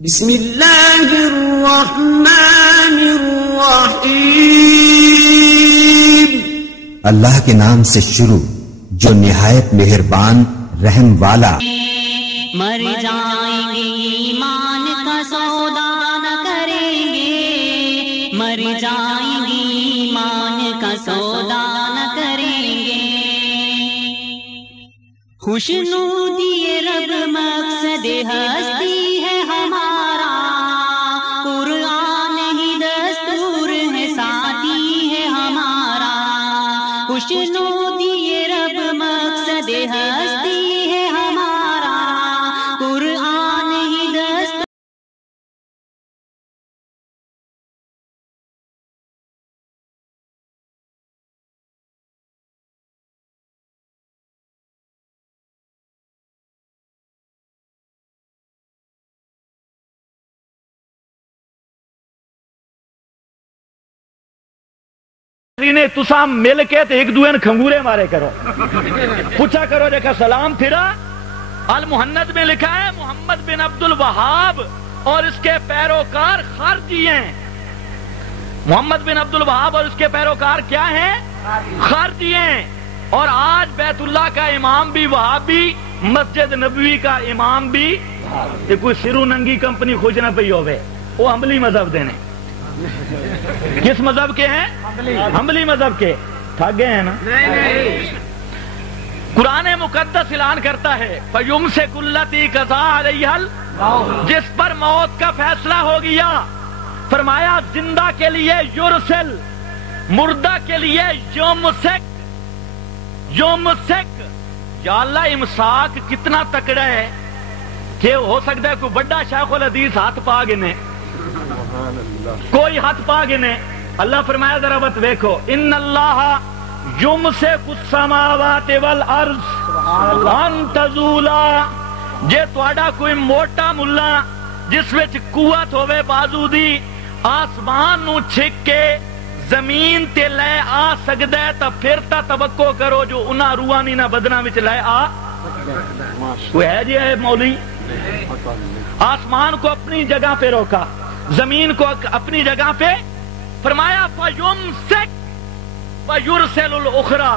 بسم اللہ الرحمن الرحیم، اللہ کے نام سے شروع جو نہایت مہربان رحم والا۔ مر جائیں گے ایمان کا سودا نہ کریں گے، مر جائیں گے ایمان کا سودا نہ کریں گے۔ خوشنودی رب مقصد ہستی ہے ہمارا، قرآن ہی دستور ہے ساتھی ہے ہمارا۔ خوشنودی رب مقصد ہستی ہے ہمارا، قرآن ہی دستور۔ نے تسا مل کے تے ایک دوئے کھنگورے مارے کرو، پوچھا کرو دیکھا سلام پھرا۔ المحند میں لکھا ہے محمد بن عبد الوہاب اور اس کے پیروکار خارجی ہیں۔ محمد بن عبد الوہاب اور اس کے پیروکار کیا ہیں؟ خارجی ہیں۔ اور آج بیت اللہ کا امام بھی وہابی، مسجد نبوی کا امام بھی، یہ کوئی سرو ننگی کمپنی خوش نہ پئی ہوئے، وہ حنبلی مذہب دینے۔ کس مذہب کے ہیں؟ حنبلی مذہب کے۔ تھک گئے ہیں نا؟ قرآن مقدس اعلان کرتا ہے فَيُمْسِكُ الَّتِي قَضَىٰ عَلَيْهَا الْمَوْتَ، جس پر موت کا فیصلہ ہو گیا، فرمایا زندہ کے لیے یرسل، مردہ کے لیے یمسک۔ یمسک، یا اللہ امساک کتنا تکڑا ہے کہ ہو سکتا ہے کوئی بڑا شیخ الحدیث ہاتھ پا گنے، کوئی ہاتھ پا گنے۔ اللہ فرمایا ذرا بت دیکھو ان اللہ یمسک السماوات والارض ان تزولا، جے تواڈا کوئی موٹا ملا جس وچ قوت ہوے بازو دی، آسمان نو چھک کے زمین تے لے آ سکدا ہے تا پھر تا توقع کرو جو انہاں روحانی نہ بدنا وچ لے آ کوئی ہے جی ہے مولوی؟ آسمان کو اپنی جگہ پہ روکا، زمین کو اپنی جگہ پہ، فرمایا فَيُمْسِكْ وَيُرْسِلُ الْأُخْرَى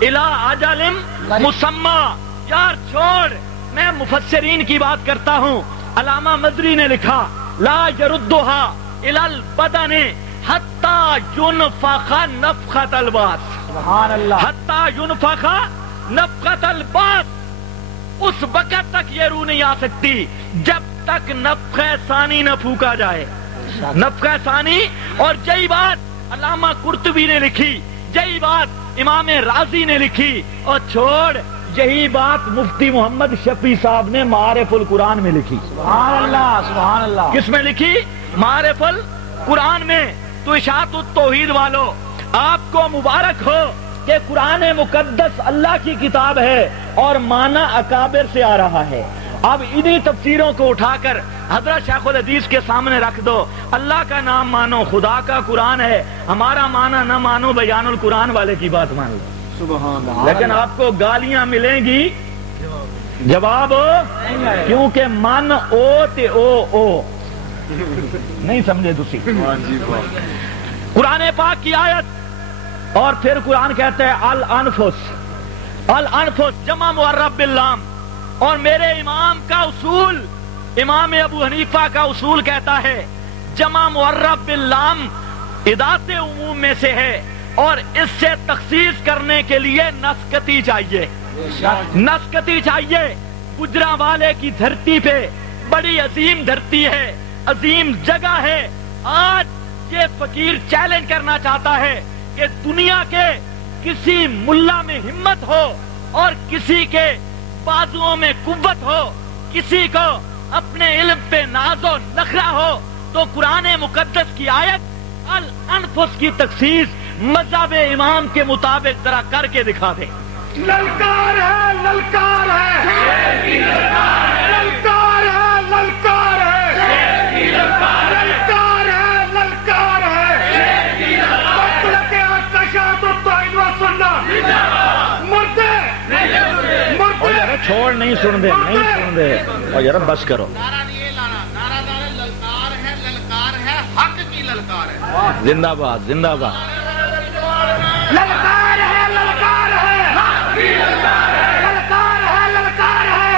إِلَىٰ أَجَلٍ مُّسَمًّى۔ یار چھوڑ، میں مفسرین کی بات کرتا ہوں۔ علامہ مدری نے لکھا لا يردها إلى البدن حتى ينفخ نفخة البعث، سبحان اللہ، حتى ينفخ نفخة البعث، اس وقت تک یہ روح نہیں آ سکتی جب تک نفخہ ثانی نہ پھونکا جائے۔ نفخہ ثانی، اور یہی بات علامہ قرطبی نے لکھی، یہی بات امام رازی نے لکھی، اور چھوڑ یہی بات مفتی محمد شفیع صاحب نے معارف القرآن میں لکھی۔ سبحان اللہ، سبحان اللہ۔ کس میں لکھی؟ معارف القرآن میں۔ تو اشاعت التوحید والو، آپ کو مبارک ہو کہ قرآن مقدس اللہ کی کتاب ہے اور معنی اکابر سے آ رہا ہے۔ اب انہی تفسیروں کو اٹھا کر حضرت شیخ الحدیث کے سامنے رکھ دو، اللہ کا نام مانو، خدا کا قرآن ہے، ہمارا معنی نہ مانو، بیان القرآن والے کی بات مان لو۔ سبحان اللہ۔ لیکن آپ کو گالیاں ملیں گی، جواب کیونکہ من او تے او نہیں سمجھے تسی۔ قرآن پاک کی آیت، اور پھر قرآن کہتا ہے الانفس، الانفس جمع معرب باللام، اور میرے امام کا اصول، امام ابو حنیفہ کا اصول کہتا ہے جمع معرب باللام ادات عموم میں سے ہے، اور اس سے تخصیص کرنے کے لیے نسکتی چاہیے، نسکتی چاہیے۔ گجرانوالے کی دھرتی پہ بڑی عظیم دھرتی ہے، عظیم جگہ ہے۔ آج یہ فقیر چیلنج کرنا چاہتا ہے کہ دنیا کے کسی ملا میں ہمت ہو اور کسی کے بازوؤں میں قوت ہو، کسی کو اپنے علم پہ ناز و نخرہ ہو، تو قرآن مقدس کی آیت الانفس کی تخصیص مذہب امام کے مطابق ذرا کر کے دکھا دے۔ للکار ہے، للکار ہے، للکار ہے، للکار ہے، للکار ہے، للکار ہے، مطلق اشاعت التوحید والسنہ، مردے چھوڑ، نہیں سن دے، نہیں سن دے، اور یار بس کرو۔ زندہ باد زندہ باد. للکار ہے للکار ہے للکار ہے للکار ہے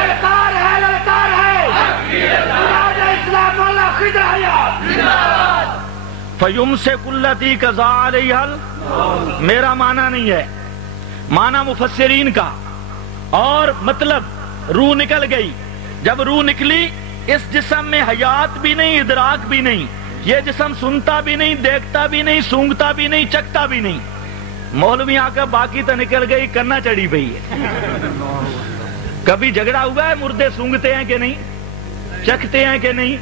للکار ہے للکار ہے اسلام اللہ خضر حیات. فیمسک التی قضا علیہ میرا معنی نہیں ہے، معنی مفسرین کا. اور مطلب روح نکل گئی. جب روح نکلی اس جسم میں حیات بھی نہیں، ادراک بھی نہیں. یہ جسم سنتا بھی نہیں، دیکھتا بھی نہیں، سونگتا بھی نہیں، چکھتا بھی نہیں. مولوی آ کر باقی تو نکل گئی، کرنا چڑھی پئی ہے. کبھی جھگڑا ہوا ہے مردے سونگتے ہیں کہ نہیں، چکھتے ہیں کہ نہیں،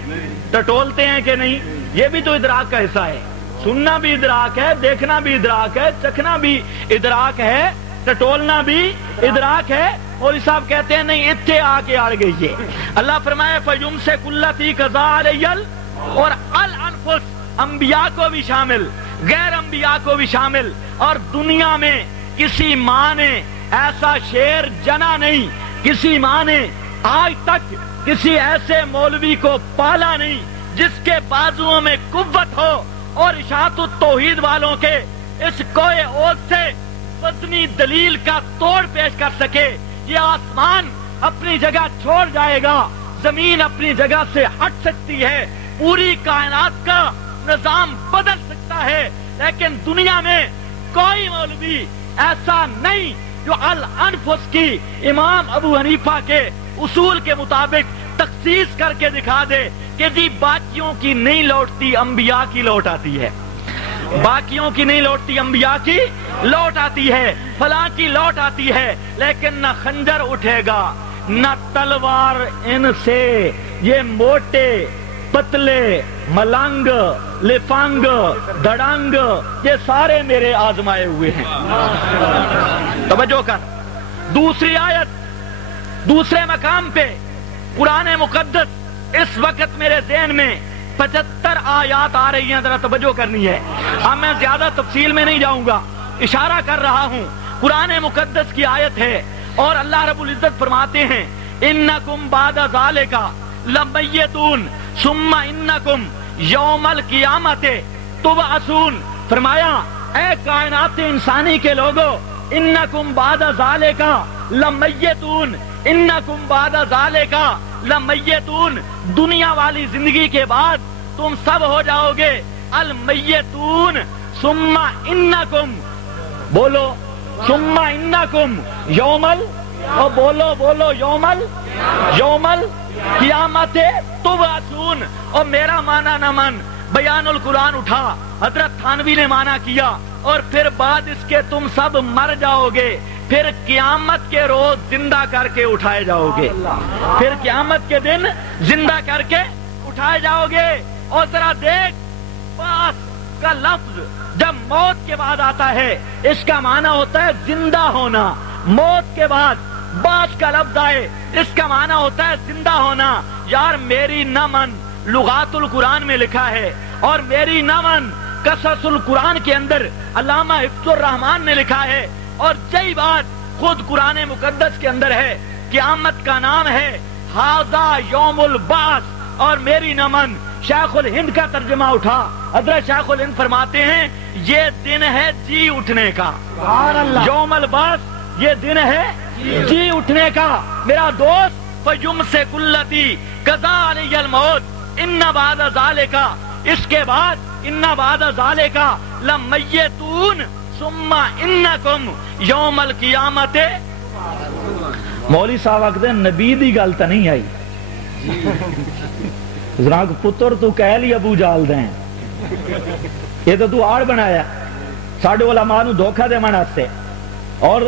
ٹٹولتے ہیں کہ نہیں؟ یہ بھی تو ادراک کا حصہ ہے. سننا بھی ادراک ہے، دیکھنا بھی ادراک ہے، چکھنا بھی ادراک ہے، ٹٹولنا بھی ادراک ہے. اور صاحب کہتے ہیں نہیں اتھے آ کے اڑ گئی ہے. اللہ فرمائے فیمسک التی قضا علیہ، اور الانفس انبیاء کو بھی شامل، غیر انبیاء کو بھی شامل. اور دنیا میں کسی ماں نے ایسا شیر جنا نہیں، کسی ماں نے آج تک کسی ایسے مولوی کو پالا نہیں جس کے بازوؤں میں قوت ہو اور اشاعت التوحید والوں کے اس کوئے اوت سے وزنی دلیل کا توڑ پیش کر سکے. یہ آسمان اپنی جگہ چھوڑ جائے گا، زمین اپنی جگہ سے ہٹ سکتی ہے، پوری کائنات کا نظام بدل سکتا ہے، لیکن دنیا میں کوئی مولوی ایسا نہیں جو الانفس کی امام ابو حنیفہ کے اصول کے مطابق تخصیص کر کے دکھا دے کہ جی باقیوں کی نہیں لوٹتی، انبیاء کی لوٹ آتی ہے. باقیوں کی نہیں لوٹتی، انبیاء کی لوٹ آتی ہے، فلاں کی لوٹ آتی ہے. لیکن نہ خنجر اٹھے گا نہ تلوار ان سے. یہ موٹے پتلے ملنگ لفنگ دڑنگ یہ سارے میرے آزمائے ہوئے ہیں. توجہ کر. دوسری آیت دوسرے مقام پہ قرآن مقدس اس وقت میرے ذہن میں 75 آیات آ رہی ہیں، ذرا توجہ کرنی ہے. اب میں زیادہ تفصیل میں نہیں جاؤں گا، اشارہ کر رہا ہوں. قرآن مقدس کی آیت ہے اور اللہ رب العزت فرماتے ہیں انکم بعد ذالک لمیتون ثم انکم یوم القیامت تبعثون. فرمایا اے کائنات انسانی کے لوگوں، انکم بعد ذالک لمیتون، انکم بعد ذالک لمیتون، دنیا والی زندگی کے بعد تم سب ہو جاؤ گے المیتون. ثم انکم، بولو ثم انکم یومل، اور بولو یومل قیامت تبعثون. اور میرا معنی نہ من، بیان القرآن اٹھا، حضرت تھانوی نے معنی کیا، اور پھر بعد اس کے تم سب مر جاؤ گے، پھر قیامت کے روز زندہ کر کے اٹھائے جاؤ گے، پھر قیامت کے دن زندہ کر کے اٹھائے جاؤ گے. اور ذرا دیکھ باس کا لفظ جب موت کے بعد آتا ہے اس کا معنی ہوتا ہے زندہ ہونا. موت کے بعد باس کا لفظ آئے اس کا معنی ہوتا ہے زندہ ہونا. یار میری نہ من لغات القرآن میں لکھا ہے، اور میری نہ من قصص القرآن کے اندر علامہ حفظ الرحمان نے لکھا ہے، اور یہی بات خود قرآن مقدس کے اندر ہے. قیامت کا نام ہے ھذا یوم البعث. اور میری نہ من شیخ الہند کا ترجمہ اٹھا، حضرت شیخ الہند فرماتے ہیں یہ دن ہے جی اٹھنے کا. یوم البعث یہ دن ہے جی اٹھنے کا. میرا دوست فیمسک التی قضا علیہ الموت ان بعد ذالک، اس کے بعد ان بعد ذالک لمیتون ثم انکم یوم القیامت. مولوی صاحب آخر نبی دی گل تو نہیں آئی، پتر تو کہہ لی ابو جال دیں، یہ تو آڑ بنایا ساڈے علماء نو دھوکھا دے واسطے، اور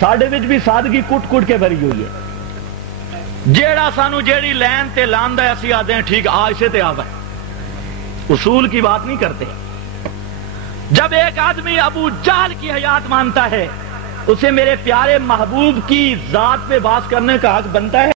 ساڈے وچ بھی سادگی کٹ کٹ کے بھری ہوئی ہے. جیڑا سانو جیڑی لین تے لاندا ہے اسی آتے ہیں ٹھیک آج سے تے آوا ہے، اصول کی بات نہیں کرتے. جب ایک آدمی ابو جہل کی حیات مانتا ہے اسے میرے پیارے محبوب کی ذات پہ بات کرنے کا حق بنتا ہے.